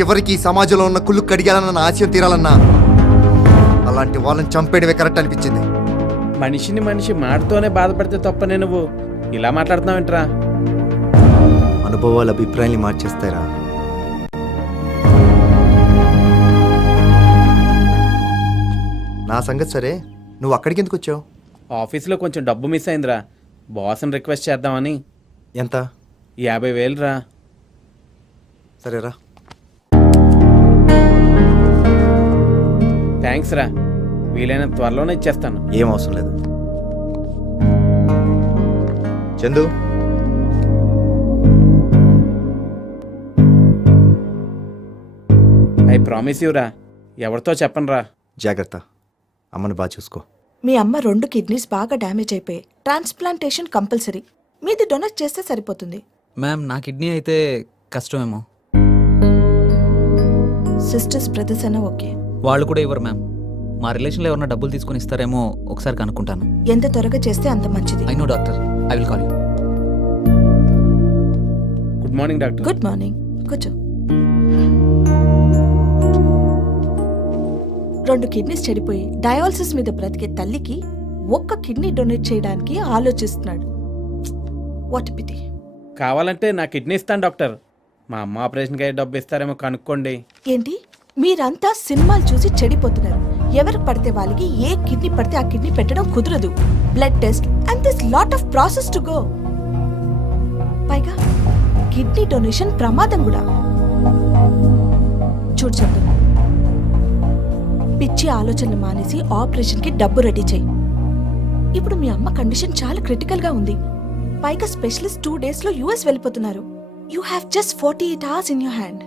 చివరికి ఈ సమాజంలో ఉన్న కుళ్ళు కడిగాలన్న ఆశయం తీరాలన్నా అలాంటి వాళ్ళని చంపేయడమే కరెక్ట్ అనిపించింది. మనిషిని మనిషి మాటతోనే బాధపడితే తప్పనే నువ్వు ఇలా మాట్లాడుతున్నావేంట్రా? అనుభవాల అభిప్రాయాన్ని మార్చేస్తారా? నా సంగతి సరే, నువ్వు అక్కడికి ఎందుకు వచ్చావు? ఆఫీస్లో కొంచెం డబ్బు మిస్ అయిందిరా, బాస్ని రిక్వెస్ట్ చేద్దామని. ఎంత? 50,000 రా. సరేరా. థ్యాంక్స్ రా, వీలైన త్వరలోనే ఇచ్చేస్తాను. ఏం అవసరం లేదు. చందు, ఐ ప్రామిస్ యూ రా, ఎవరితో చెప్పను రా. జాగ్రత్త. అమ్మని బాగా చూసుకో. మీ అమ్మ 2 కిడ్నీస్ బాగా డ్యామేజ్ అయిపోయాయి. Transplantation compulsory. మీది డొనేట్ చేస్తే సరిపోతుంది. మ్యామ్, నా కిడ్నీ అయితే కష్టమేమో. సిస్టర్స్ బ్రదర్స్ అయినా ఓకే. వాళ్ళు కూడా ఇవ్వరు మ్యామ్. మా రిలేషన్లో ఎవరన్నా డబ్బులు తీసుకొని ఇస్తారేమో ఒకసారి కనుక్కుంటాను. ఎంత త్వరగా చేస్తే అంత మంచిది. I know doctor, I will call you. Good morning doctor. Good morning. కూర్చో. 2 కిడ్నీస్ చెడిపోయి డయాలసిస్ మీద బ్రతికే తల్లికి 1 కిడ్నీ డొనేట్ చేయడానికి ఆలోచిస్తున్నాడు. What pity. కావాలంటే నా కిడ్నీ ఇస్తాను డాక్టర్. మా అమ్మ ఆపరేషన్కి అయ్యే డబ్బు ఇస్తారేమో కనుక్కోండి. ఏంటి, మీరంతా సినిమాలు చూసి చెడిపోతున్నారు. ఎవరు పడితే వాళ్ళకి ఏ కిడ్నీ పడితే ఆ కిడ్నీ పెట్టడం కుదరదు. Blood test and this lot of process to go. పైగా కిడ్నీ డొనేషన్ ప్రమాదం కూడా. చూడు చందు, పిచ్చి ఆలోచనలు మానేసి ఆపరేషన్ కి డబ్బు రెడీ చేయి. ఇప్పుడు మీ అమ్మ కండిషన్ చాలా క్రిటికల్ గా ఉంది. పైగా స్పెషలిస్ట్ 2 days లో US వెళ్ళిపోతున్నారు. You have just 48 hours in your hand.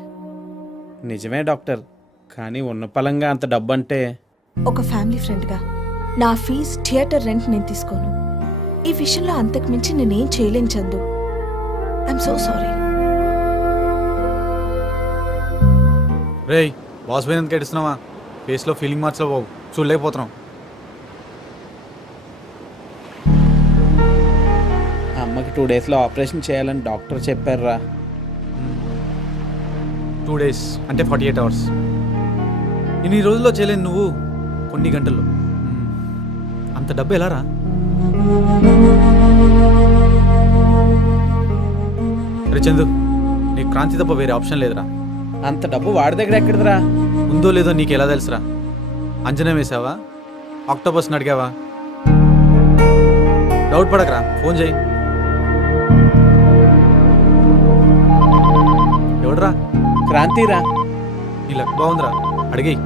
నిజమే డాక్టర్, కానీ ఉన్న పలంగా అంత డబ్బు అంటే. ఒక ఫ్యామిలీ ఫ్రెండ్గా నా ఫీజ్, థియేటర్ రెంట్ నేను తీసుకోను. ఈ విషయంలో అంతకు మించి నేనేం చేయలేను చందు. I'm so sorry. రేయ్, బాస్ పోయినంత కేటిస్తున్నావా? ఫేస్లో ఫీలింగ్ మార్క్స్లో బాబు చూడలేకపోతున్నాం. అమ్మకి 2 daysలో ఆపరేషన్ చేయాలని డాక్టర్ చెప్పారురా. 2 days అంటే 48 hours. ఇన్ని రోజుల్లో చేయలేను నువ్వు కొన్ని గంటల్లో. అంత డబ్బు ఎలా రా? రే చందు, నీకు క్రాంతి తప్ప వేరే ఆప్షన్ లేదురా. అంత డబ్బు వాడి దగ్గర ఎక్కడిదిరా? ఉందో లేదో నీకు ఎలా తెలుసురా? అంజనా వేసావా? ఆక్టోపస్ని అడిగావా? డౌట్ పడకరా, ఫోన్ చేయి. ఎవడరా? క్రాంతిరా. నీ లక్ బాగుందిరా, అడిగేయి.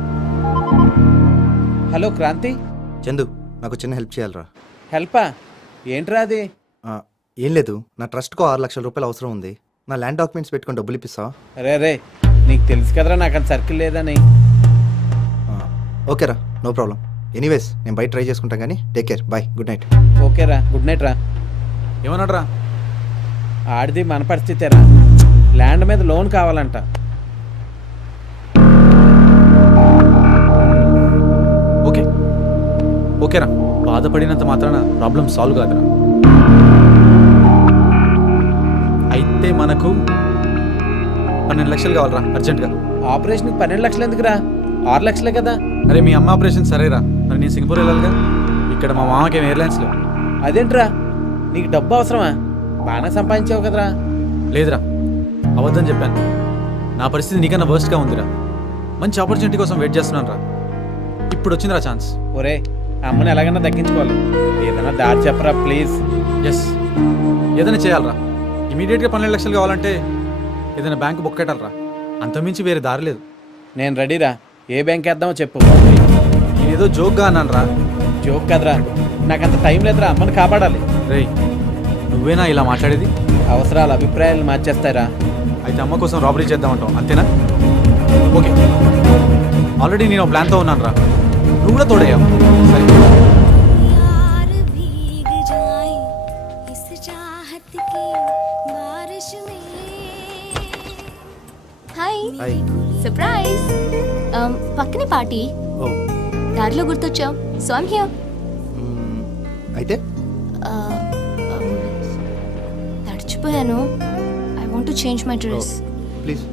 హలో క్రాంతి. చందు, నాకు చిన్న హెల్ప్ చేయాలరా. హెల్పా? ఏంట్రా అది? ఏం లేదు, నా ట్రస్ట్కు 6 లక్షల రూపాయలు అవసరం ఉంది. నా ల్యాండ్ డాక్యుమెంట్స్ పెట్టుకొని డబ్బులు ఇప్పిస్తావా? రే, నీకు తెలుసు కదరా నాకు అంత సర్కిల్ లేదని. ఓకేరా, నో ప్రాబ్లం. ఎనీవేస్ నేను బయట ట్రై చేసుకుంటాను కానీ take care, bye, good night. ఓకేరా, గుడ్ నైట్ రా. ఏమన్నాడ్రా? ఆడిది మన పరిస్థితేరా, ల్యాండ్ మీద లోన్ కావాలంట. ఓకేరా, బాధపడినంత మాత్రాన ప్రాబ్లం సాల్వ్ కాదురా. అయితే మనకు 12 లక్షలు కావాలరా అర్జెంట్గా. ఆపరేషన్కి 12 లక్షలు ఎందుకురా? 6 లక్షలే కదా. అరే మీ అమ్మ ఆపరేషన్ సరేరా, మరి నేను సింగపూర్ వెళ్ళాలిగా. ఇక్కడ మా మామకేం ఎయిర్లైన్స్లో. అదేంట్రా, నీకు డబ్బు అవసరమా? బాగానే సంపాదించావు కదరా. లేదురా, అవద్దని చెప్పాను. నా పరిస్థితి నీకన్నా వర్స్ట్గా ఉందిరా. మంచి ఆపర్చునిటీ కోసం వెయిట్ చేస్తున్నాను రా. ఇప్పుడు వచ్చిందిరా ఛాన్స్. ఒరే, అమ్మని ఎలాగైనా దక్కించుకోవాలి. ఏదైనా దారి చెప్పరా ప్లీజ్. ఎస్, ఏదైనా చేయాలరా. ఇమీడియట్గా 12 లక్షలు కావాలంటే ఏదైనా బ్యాంకు బుక్ పెట్టాలరా. అంతమించి వేరే దారి లేదు. నేను రెడీరా, ఏ బ్యాంక్ వేద్దామో చెప్పు. నేనేదో జోక్గా అన్నాను రా. జోక్ కదరా, నాకంత టైం లేదురా, అమ్మని కాపాడాలి. రేయ్, నువ్వేనా ఇలా మాట్లాడేది? అవసరాలు అభిప్రాయాలు మార్చేస్తారా? అయితే అమ్మ కోసం రాబరీ చేద్దామంటావు అంతేనా? ఓకే, ఆల్రెడీ నేను ప్లాన్తో ఉన్నాను రా. నువ్వు కూడా తోడయ్యావు. సరే. Hi, surprise. పక్కనే పార్టీ, దారిలో గుర్తొచ్చావు. So I'm here. అయితే తడిచిపోయాను. I want to change my dress. Please.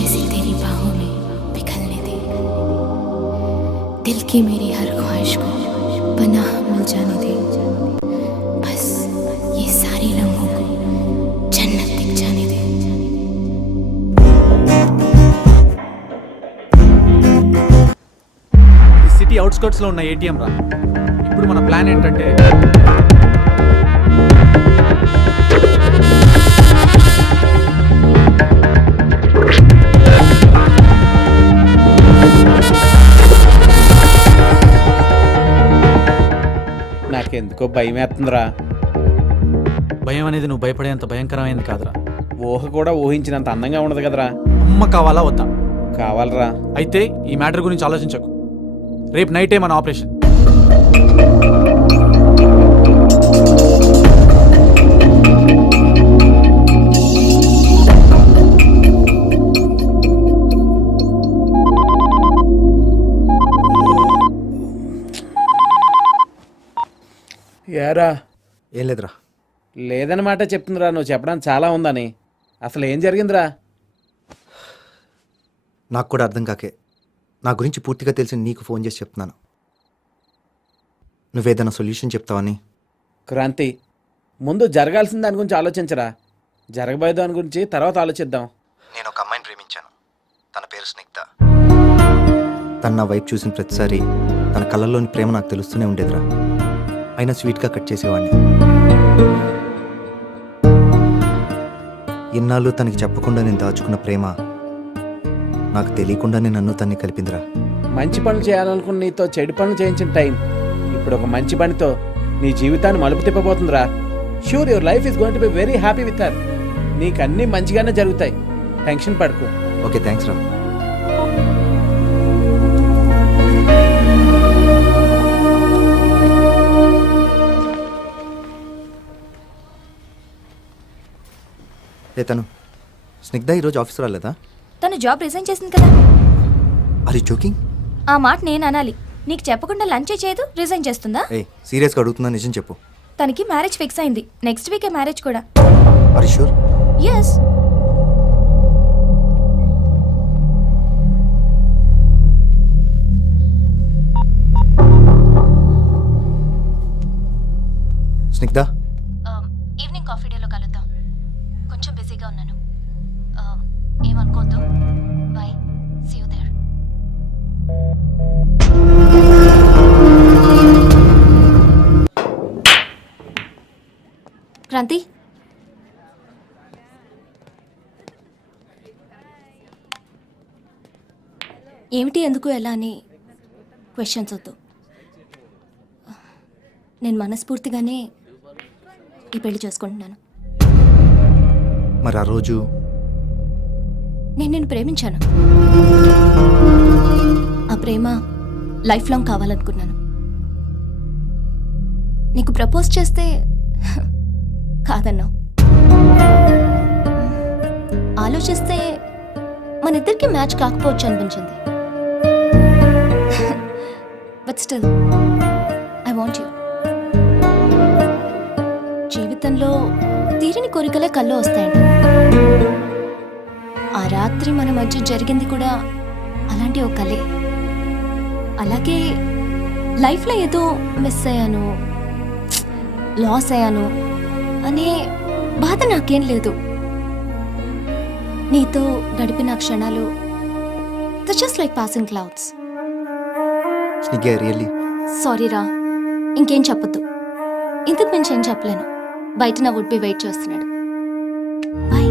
जैसे तेरी बाहों में पिघलने दे, दिल की मेरी हर ख्वाहिश को पनाह मिल जाने दे, बस ये सारी लम्हों को जन्नत दिख जाने दे। ఈ సిటీ అవుట్స్కర్ట్స్లో ఉన్న ఏటీఎం రా. ఇప్పుడు మన ప్లాన్ ఏంటంటే నాకెందుకో భయం వేస్తుందిరా. భయం అనేది నువ్వు భయపడేంత భయంకరమైనది కాదురా. ఊహ కూడా ఊహించినంత అందంగా ఉండదు కదరా. అమ్మ కావాలా వద్దా? కావాలరా. అయితే ఈ మ్యాటర్ గురించి ఆలోచించకు. రేపు నైటే మన ఆపరేషన్. ఏరా ఏం లేదురా. లేదన్నమాట చెప్తుందిరా. నువ్వు చెప్పడానికి చాలా ఉందని. అసలు ఏం జరిగిందిరా? నాకు కూడా అర్థం కాకే నా గురించి పూర్తిగా తెలిసి నీకు ఫోన్ చేసి చెప్తున్నాను. నువ్వేదైనా సొల్యూషన్ చెప్తావని. క్రాంతి, ముందు జరగాల్సిన దాని గురించి ఆలోచించరా. జరగబోయే దాని గురించి తర్వాత ఆలోచిద్దాం. నేను ఒక అమ్మాయిని ప్రేమించాను. తన పేరు స్నిగ్ధ. తను నా వైపు చూసిన ప్రతిసారి తన కళ్ళల్లోని ప్రేమ నాకు తెలుస్తూనే ఉండేదిరా. అయినా స్వీట్గా కట్ చేసేవాడిని. ఇన్నాళ్ళు తనకి చెప్పకుండా నేను దాచుకున్న ప్రేమ నాకు తెలియకుండానే నన్ను తన్ని కలిపిందిరా. మంచి పనులు చేయాలనుకున్న నీతో చెడు పనులు చేయించిన టైం ఇప్పుడు ఒక మంచి పనితో నీ జీవితాన్ని మలుపు తిప్పబోతుందిరా. Sure your life is going to be very happy with her. నీకు అన్నీ మంచిగానే జరుగుతాయి. టెన్షన్ పడకు. ఓకే, థ్యాంక్స్ రా. తను స్నిగ్ధ ఈరోజు ఆఫీస్ రాలేదా? తను జాబ్ రిజైన్ చేసింది కదా. Are you joking? ఆ మాట నేను అనాలి. నీకు చెప్పకుండా లంచే చేయదు, రిజైన్ చేస్తుందా? సీరియస్గా అడుగుతున్నా, నిజం చెప్పు. తనకి మ్యారేజ్ ఫిక్స్ అయింది. నెక్స్ట్ వీకే మ్యారేజ్ కూడా. Are you sure? Yes. Snigdha, evening coffee డేలో కలుద్దాం. కొంచెం బిజీగా ఉన్నాను. ఏమనుకోద్దు. Bye. See you there. Kranti, ఏమిటి, ఎందుకు, ఎలా అని క్వశ్చన్స్ వద్దు. నేను మనస్ఫూర్తిగానే ఈ పెళ్లి చేసుకుంటున్నాను. మరి ఆ రోజు నేను నిన్ను ప్రేమించాను. ఆ ప్రేమ లైఫ్ లాంగ్ కావాలనుకున్నాను. నీకు ప్రపోజ్ చేస్తే కాదన్నావు. ఆలోచిస్తే మన ఇద్దరికి మ్యాచ్ కాకపోవచ్చు అనిపించింది. But still I want you. జీవితంలో తీరిని కోరికలే కళ్ళు వస్తాయండి. ఆ రాత్రి మన మధ్య జరిగింది కూడా అలాంటి ఒక కలే. అలాగే లైఫ్లో ఏదో మిస్ అయ్యాను, లాస్ అయ్యాను అనే బాధ నాకేం లేదు. నీతో గడిపిన క్షణాలు just like passing clouds. Snigdha, really sorry రా, ఇంకేం చెప్పొద్దు. ఇంతకు మించి ఏం చెప్పలేను. బయట నా వుడ్ బి వెయిట్ చేస్తున్నాడు. బాయ్.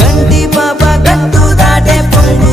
కంటి పాప గట్టు దాటే పొంగు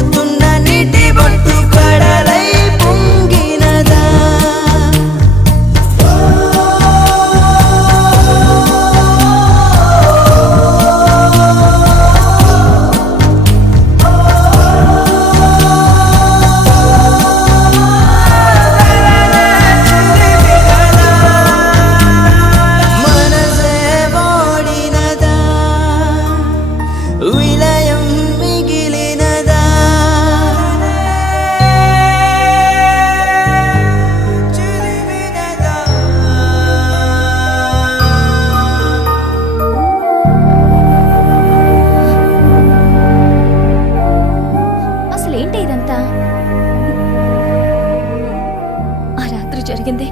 జరిగింది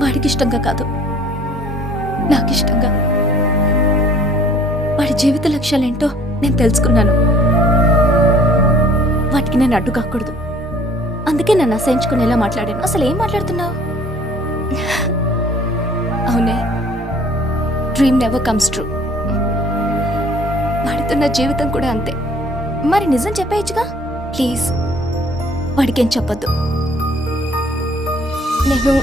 వాడికి ఇష్టంగా కాదు, నాకు ఇష్టంగా. వాడి జీవిత లక్ష్యాలేంటో నేను తెలుసుకున్నాను. వాటికి నేను అడ్డు కాకూడదు. అందుకే నన్ను అసహించుకునేలా మాట్లాడాను. అసలు ఏం మాట్లాడుతున్నావు? అవునే, డ్రీమ్ నెవర్ కమ్స్ ట్రూ. వాడితో నా జీవితం కూడా అంతే. మరి నిజం చెప్పేయచ్చుగా. ప్లీజ్ వాడికేం చెప్పొద్దు. నేను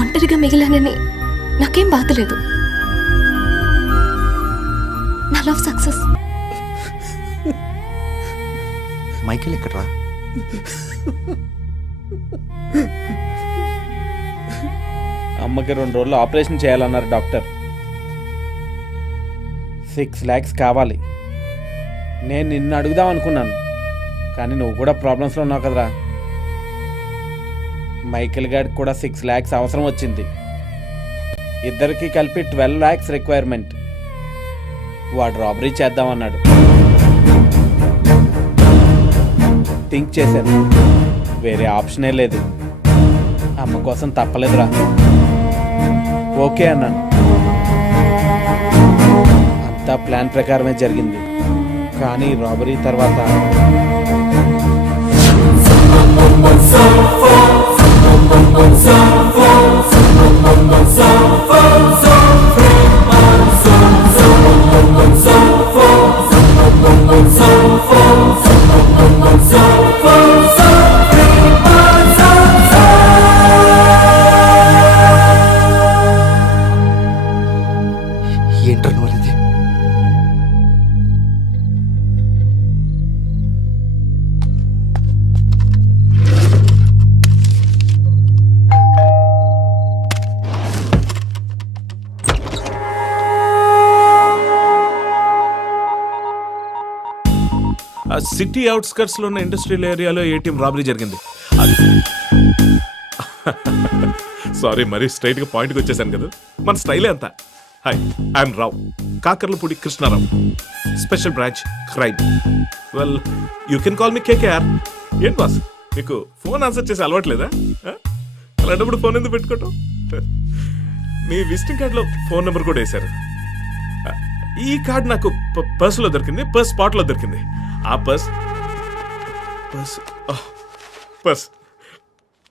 ఒంటరిగా మిగిలానని నాకేం బాధలేదు. నా లవ్ సక్సెస్. మైకేల్ ఎక్కడ్రా? అమ్మకి 2 రోజులు ఆపరేషన్ చేయాలన్నారు డాక్టర్. 6 lakhs కావాలి. నేను నిన్ను అడుగుదాం అనుకున్నాను, కానీ నువ్వు కూడా ప్రాబ్లమ్స్లో ఉన్నావు కదరా. మైకేల్ గారికి కూడా 6 lakhs అవసరం వచ్చింది. ఇద్దరికి కలిపి 12 lakhs రిక్వైర్మెంట్. వాడు రాబరీ చేద్దామన్నాడు. థింక్ చేశాను, వేరే ఆప్షనే లేదు. అమ్మ కోసం తప్పలేదురా. ఓకే అన్నాను. అంతా ప్లాన్ ప్రకారమే జరిగింది. కానీ రాబరీ తర్వాత ఏంట్రా నువ్వు అనేది? సిటీ అవుట్స్కర్ట్స్ లో ఉన్న ఇండస్ట్రియల్ ఏరియాలో ఏటీఎం రాబరీ జరిగింది. సారీ, మరీ స్ట్రైట్ గా పాయింట్కి వచ్చేసాను కదా. మన స్టైలే అంతా. Hi, I'm Rao, Kakarlapudi Krishnarao, special branch crime. Well, you can call me KKR. ఏంటి బాస్, మీకు ఫోన్ ఆన్సర్ చేసి అలవాట్లేదా? అలాంటప్పుడు ఫోన్ ఎందుకు పెట్టుకోవటం? మీ విజిటింగ్ కార్డులో ఫోన్ నెంబర్ కూడా వేశారు. ఈ కార్డు నాకు పర్సులో దొరికింది, పర్స్ స్పాట్లో దొరికింది. ఆ పర్స్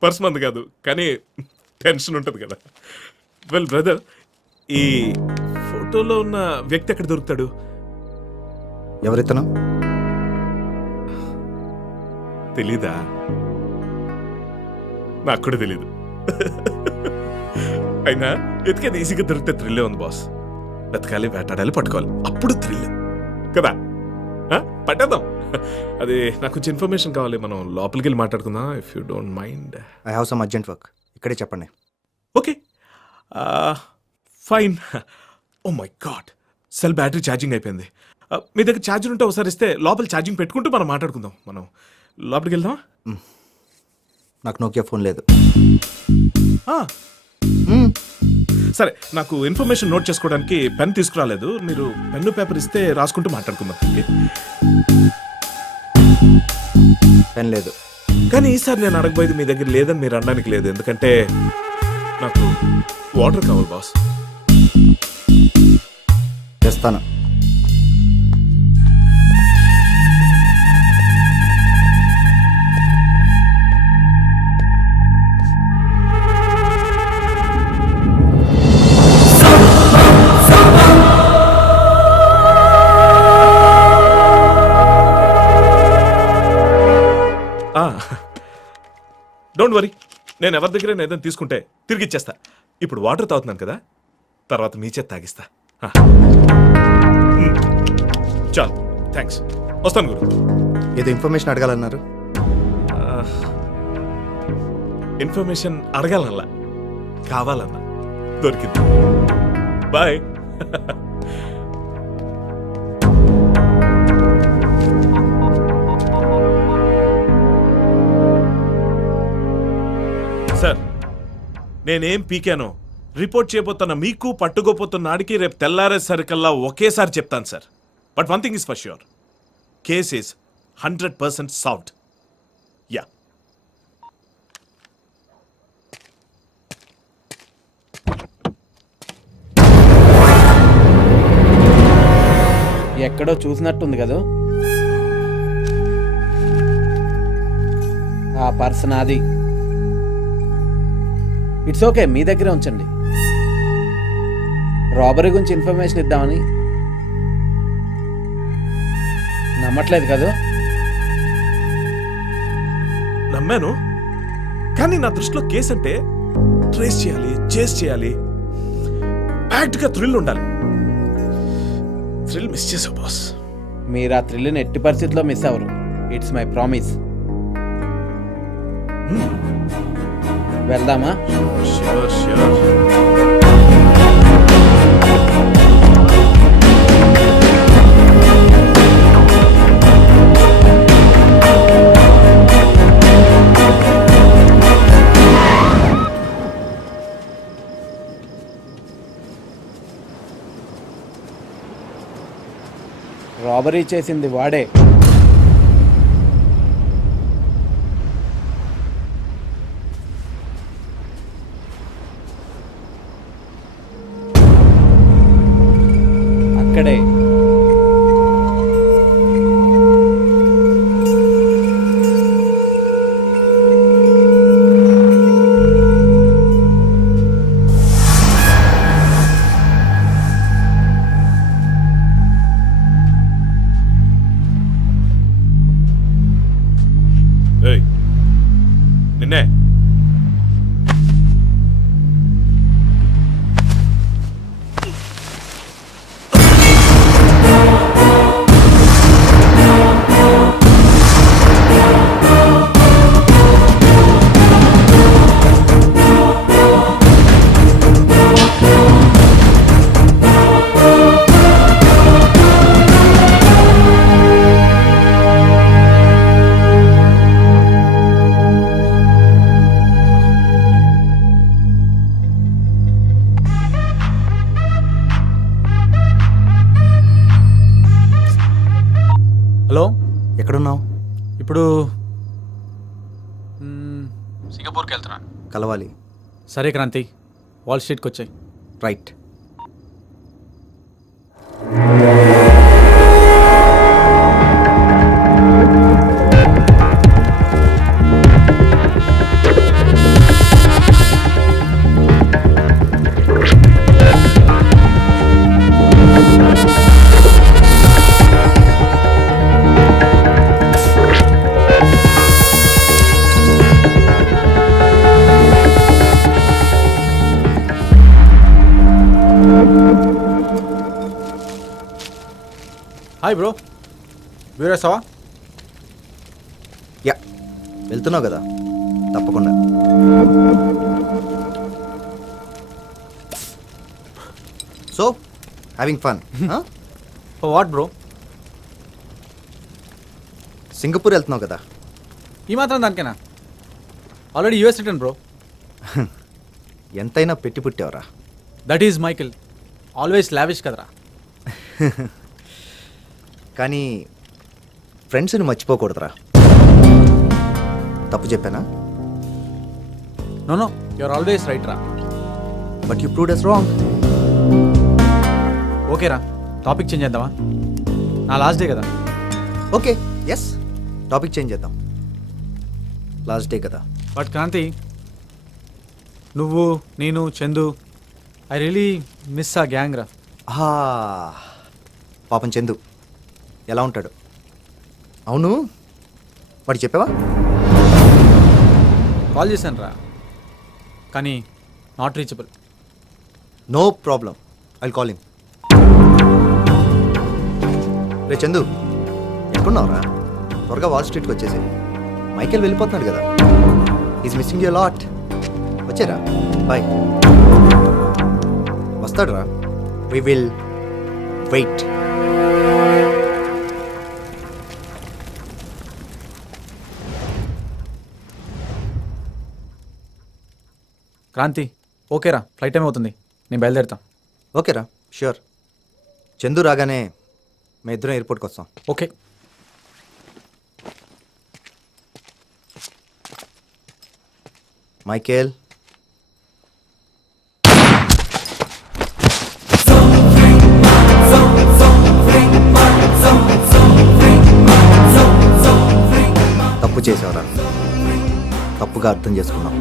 పర్స్ మంది కాదు, కానీ టెన్షన్ ఉంటుంది కదా. వెల్ బ్రదర్, ఈ ఫోటోలో ఉన్న వ్యక్తి ఎక్కడ దొరుకుతాడు? ఎవరితను? తెలీదా? నాకు కూడా తెలీదు. అయినా వెతికేది ఈజీగా దొరికితే థ్రిల్లే ఉంది బాస్. వెతకాలి, వేటాడాలి, పట్టుకోవాలి, అప్పుడు థ్రిల్ కదా. పట్టేద్దాం. అది నాకు కొంచెం ఇన్ఫర్మేషన్ కావాలి. మనం లోపలికి వెళ్ళి మాట్లాడుకుందాం, if you don't mind. I have some urgent work. ఇక్కడే చెప్పండి. Okay, fine. Oh my God, cell battery charging అయిపోయింది. మీ దగ్గర ఛార్జర్ ఉంటే ఒకసారి ఇస్తే లోపల ఛార్జింగ్ పెట్టుకుంటూ మనం మాట్లాడుకుందాం. మనం లోపలికి వెళ్దాం. నాకు నోకియా ఫోన్ లేదు. సరే, నాకు ఇన్ఫర్మేషన్ నోట్ చేసుకోవడానికి పెన్ తీసుకురాలేదు. మీరు పెన్ను పేపర్ ఇస్తే రాసుకుంటూ మాట్లాడుకుందాం. పెన్ లేదు. కానీ ఈసారి నేను అడగబోయేది మీ దగ్గర లేదని మీరు అనడానికి లేదు, ఎందుకంటే నాకు వాటర్ కావాలి బాస్. తెస్తాను. డోంట్ వరీ, నేను ఎవరి దగ్గర ఏదైనా తీసుకుంటే తిరిగి ఇచ్చేస్తా. ఇప్పుడు వాటర్ తాగుతున్నాను కదా, తర్వాత మీ చేత తాగిస్తా. చాలు, థ్యాంక్స్. వస్తాను గురు. ఏదో ఇన్ఫర్మేషన్ అడగాలన్నారు. ఇన్ఫర్మేషన్ అడగాలన్నా, కావాలన్నా దొరికింది. బాయ్. సార్, నేనేం పీకానో రిపోర్ట్ చేయబోతున్న మీకు, పట్టుకోపోతున్న నాడికి రేపు తెల్లారేసరికల్లా ఒకేసారి చెప్తాను sir. But one thing is for sure, case is 100% solved. Yeah. ఎక్కడో చూసినట్టుంది కదా. ఆ పర్సన్ అది. ఇట్స్ ఓకే, మీ దగ్గరే ఉంచండి. రాబరీ గురించి ఇన్ఫర్మేషన్ ఇద్దామని. నమ్మట్లేదు కదా? నమ్మాను, కానీ నా దృష్టిలో కేసు అంటే ట్రేస్ చేయాలి, చేస్ చేయాలి, యాక్ట్గా థ్రిల్ ఉండాలి. థ్రిల్ మిస్ చేసావు బాస్. మీరు ఆ థ్రిల్ని ఎట్టి పరిస్థితిలో మిస్ అవ్వరు. It's my promise. వెళ్దామా? Sure sure. రాబరీ చేసింది వాడే. అక్కడే. ఏయ్, నిన్నే. హలో, ఎక్కడున్నావు? ఇప్పుడు సింగపూర్కి వెళ్తున్నాను. కలవాలి. సరే క్రాంతి, వాల్ స్ట్రీట్కి వచ్చాయి. రైట్. హాయ్ బ్రో, వీరేసావా? యా, వెళ్తున్నావు కదా, తప్పకుండా. So having fun? What bro? Singapore వెళ్తున్నావు కదా? ఈ మాత్రం దానికేనా? Already US return bro. ఎంతైనా పెట్టి పుట్టావరా. That is Michael, always lavish కదరా. కానీ ఫ్రెండ్స్ని మర్చిపోకూడదురా. తప్పు చెప్పానా? No no, you're always right రా. But you proved us wrong. ఓకేరా, టాపిక్ చేంజ్ చేద్దామా? నా లాస్ట్ డే కదా. ఓకే, ఎస్, టాపిక్ చేంజ్ చేద్దాం. లాస్ట్ డే కదా. బట్ క్రాంతి, నువ్వు, నేను, చందు, ఐ రియలీ మిస్ ఆ గ్యాంగ్ రా. పాపం చందు ఎలా ఉంటాడు? అవును, వాడు చెప్పావా? కాల్ చేశాను రా, కానీ not reachable. No problem, I'll call him. రే చందు, ఎక్కడున్నావురా? త్వరగా వాల్ స్ట్రీట్కి వచ్చేసి. మైకేల్ వెళ్ళిపోతున్నాడు కదా. Is missing you lot. వచ్చారా? బాయ్. వస్తాడు రా. We will wait. క్రాంతి, ఓకేరా, ఫ్లైట్ టైం అవుతుంది, నేను బయలుదేరుతా. ఓకేరా, ష్యూర్. చందు రాగానే మేము ఇద్దరం ఎయిర్పోర్ట్కి వస్తాం. ఓకే. మైకేల్, తప్పుగా అర్థం చేసుకున్నాం.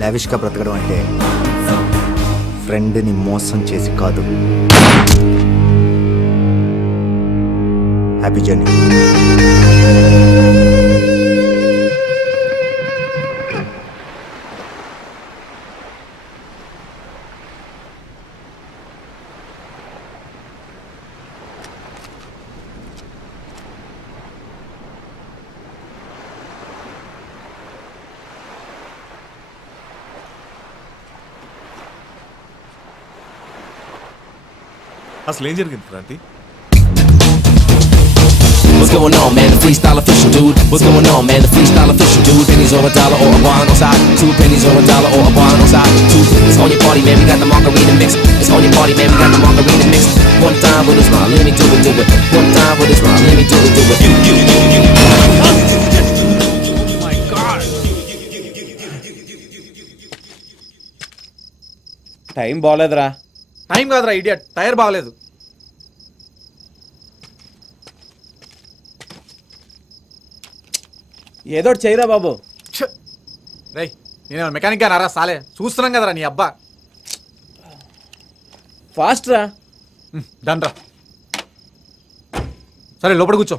లావిష్గా బ్రతకడం అంటే ఫ్రెండ్ని మోసం చేసి కాదు. Happy journey. అసలు ఏం జరిగింది Kranti? What's going on, man? The freestyle official, dude. What's going on, man? The freestyle official, dude. Pennies or a dollar or a bond on side. 2 pennies or a dollar or a bond on side. 2 pennies on your party, man. We got the margarita mix. It's on your party, man. We got the margarita mix. One time with a smile, let me do it. One time with a smile, let me do it. Time బాగోలేదురా. Time కాదురా idiot, tyre బాగలేదు. ఏదో ఒకటి చేయరా బాబు. రేయ్ నేను mechanic గా నారా సాలే, చూస్తున్నాం కదరా నీ అబ్బా. ఫాస్ట్ రా. డన్ రా. సరే లోపల కూర్చో.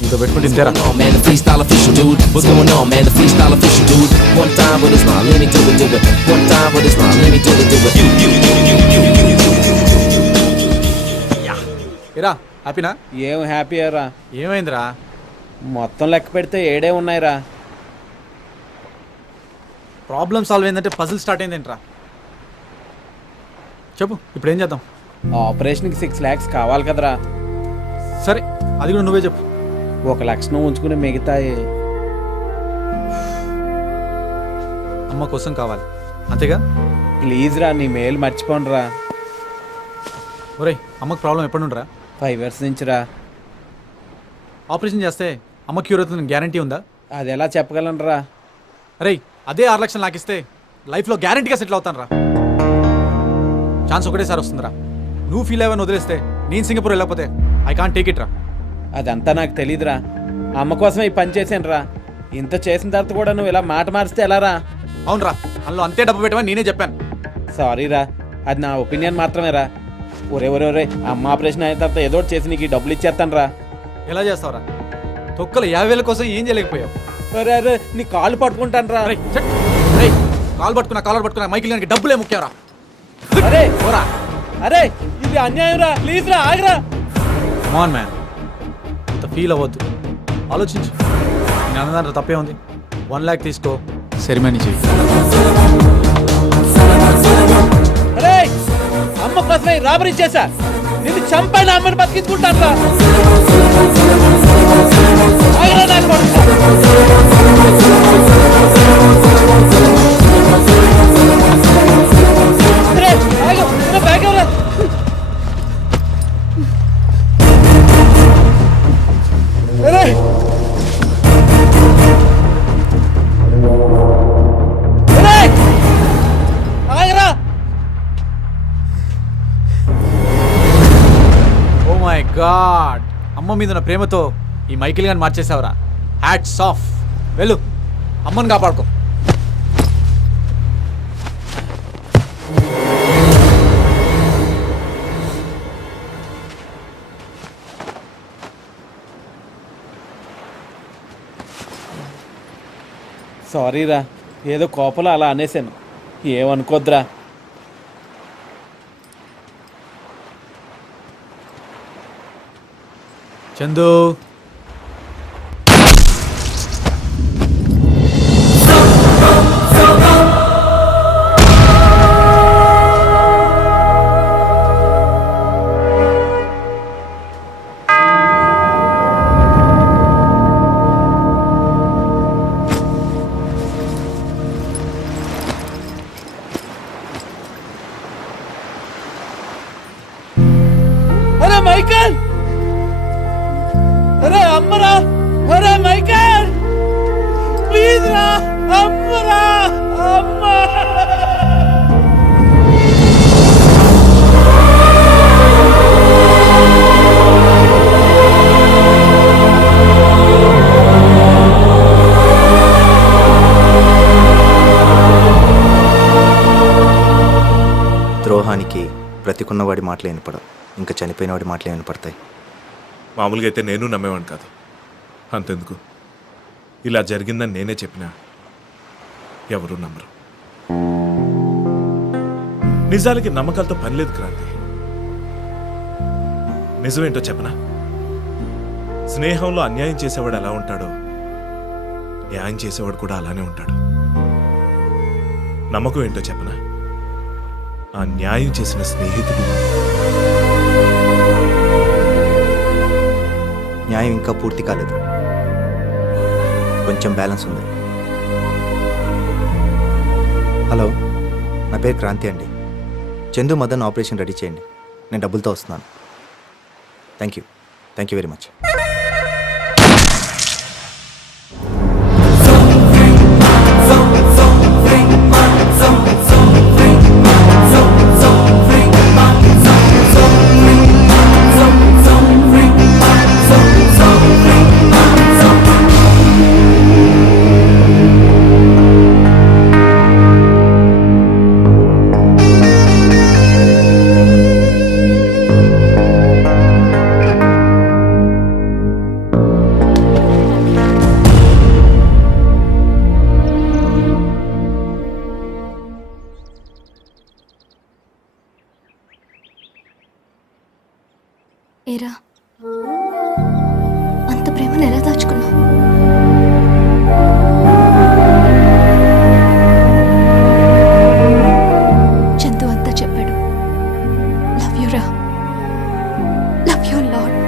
నీతో పెట్టుకుంటే ఇంతేరా. What's going on, man? The freestyle official, dude. What's going on, man? The freestyle official, dude. One time with a smile, let me do it. One time with a smile, let me do it. ఏరా హ్యాపీనా? ఏం హ్యాపీయా రా. ఏమైందిరా? మొత్తం లెక్క పెడితే 7 ఉన్నాయిరా. Problem solve అయిందంటే పజిల్ స్టార్ట్ అయిందేంట్రా? చెప్పు ఇప్పుడు ఏం చేద్దాం? ఆపరేషన్కి 6 lakhs కావాలి కదరా. సరే అది కూడా నువ్వే చెప్పు. 1 లక్షను ఉంచుకుని మిగతాయి అమ్మ కోసం కావాలి అంతేగా? ప్లీజ్ రా, నీ మేలు మర్చిపోండి రా. ఒరేయ్ అమ్మకి ప్రాబ్లం ఎప్పటి నుండిరా? 5 years నుంచి రా. ఆపరేషన్ చేస్తే అమ్మ క్యూర్ అవుతుంది గ్యారంటీ ఉందా? అది ఎలా చెప్పగలను రా. అరే అదే 6 లక్షలు నాకు ఇస్తే లైఫ్లో గ్యారంటీగా సెటిల్ అవుతాను రా. ఛాన్స్ ఒకటేసారి వస్తుందిరా. నువ్వు ఫీల్ అయ్యని వదిలేస్తే నేను సింగపూర్ వెళ్ళకపోతే ఐ కాంట్ టేక్ ఇట్ రా. అదంతా నాకు తెలీదురా. అమ్మ కోసమే ఈ పని చేశాను రా. ఇంత చేసిన తర్వాత కూడా నువ్వు ఇలా మాట మారిస్తే ఎలా రా. అవునరా, అందులో అంతే డబ్బు పెట్టమని నేనే చెప్పాను. సారీ రా, అది నా ఒపీనియన్ మాత్రమే రా. ఒరే అమ్మ ఆపరేషన్ అయిన తర్వాత ఏదో ఒకటి చేసి నీకు ఈ డబ్బులు ఇచ్చేస్తాను రా. ఎలా చేస్తావురా? తొక్కలు 50,000 కోసం ఏం చేయలేకపోయావు. అరే నీ కాళ్ళు పట్టుకుంటాను రా. కాల్ పట్టుకున్నా మైకిల్ గారికి డబ్బులే ముఖ్యం రా. అరే అరే ఇది అన్యాయం రా. ప్లీజ్ రా, ఆగరా. మాన్ మ్యాన్ అంత ఫీల్ అవ్వద్దు, ఆలోచించు. నేను అన్నదాంట్లో తప్పే ఉంది. 1 lakh తీసుకో, సెరిమనీ చెయ్యి. అరే అమ్మ కోసమే రాబరీ చేశా. నిన్ను చంపైన అమ్మని బతికించుకుంటాను రా. ఆగరా నా కొడుకు. అరే ఆగు, బ్యాగ్ ఎవరా? అరే ఆగరా. ఓ మై గాడ్, అమ్మ మీద ఉన్న ప్రేమతో ఈ మైకిల్ గాని మార్చేసావురా. Hats off. వెళ్ళు, అమ్మని కాపాడుకో. సారీ రా, ఏదో కోపంలో అలా అనేసాను. ఏమనుకోద్దురా. చందు అరే మైకల్, బ్రతికున్నవాడి మాటలు వినపడవు, ఇంకా చనిపోయినవాడి మాటలు వినపడతాయి. మామూలుగా అయితే నేను నమ్మేవాడిని కాదు. అంతెందుకు, ఇలా జరిగిందని నేనే చెప్పినా ఎవరూ నమ్మరు. నిజాలకి నమ్మకాలతో పని లేదు క్రాంతి. నిజమేంటో చెప్పనా? స్నేహంలో అన్యాయం చేసేవాడు ఎలా ఉంటాడో న్యాయం చేసేవాడు కూడా అలానే ఉంటాడు. నమ్మకం ఏంటో చెప్పనా? ఆ న్యాయం చేసిన స్నేహితుడు. న్యాయం ఇంకా పూర్తి కాలేదు, కొంచెం బ్యాలెన్స్ ఉంది. హలో, నా పేరు క్రాంతి అండి. చందు మదన్ ఆపరేషన్ రెడీ చేయండి, నేను డబ్బులతో వస్తున్నాను. Thank you very much. ఏరా, అంత ప్రేమను ఎలా దాచుకున్నావు? చందు అంతా చెప్పాడు. లవ్ యూ రా, లవ్ యూ లాడ్.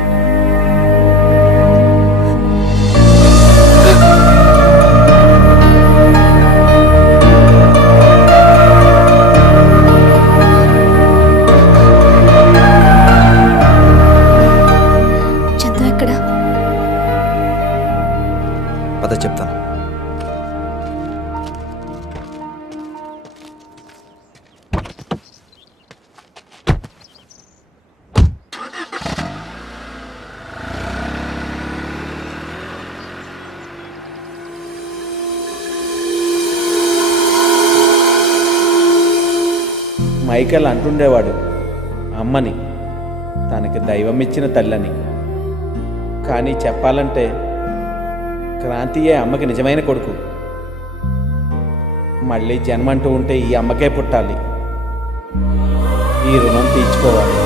చందు ఎక్కడా? పద చెప్తాను. మైకేల్ అంటుండేవాడు అమ్మని తనకి దైవం ఇచ్చిన తల్లని. కానీ చెప్పాలంటే క్రాంతియే అమ్మకి నిజమైన కొడుకు. మళ్ళీ జన్మంటూ ఉంటే ఈ అమ్మకే పుట్టాలి, ఈ రుణం తీర్చుకోవాలి.